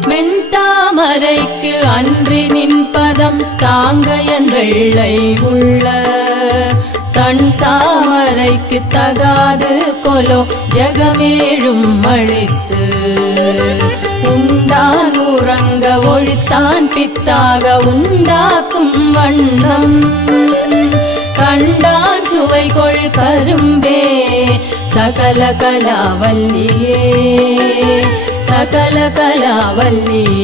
வெண்தாமரைக்கு அன்றி நின்பதம் என் வெள்ளை உள்ள. தன் தாமரைக்கு தகாது கொலோ ஜகமேழும் அழித்து. உண்டான் உறங்க ஒழித்தான் பித்தாக உண்டாக்கும் வண்ணம். கண்டான் சுவை கொள் கரும்பே சகல கலாவல்லியே சகல கலாவல்லியே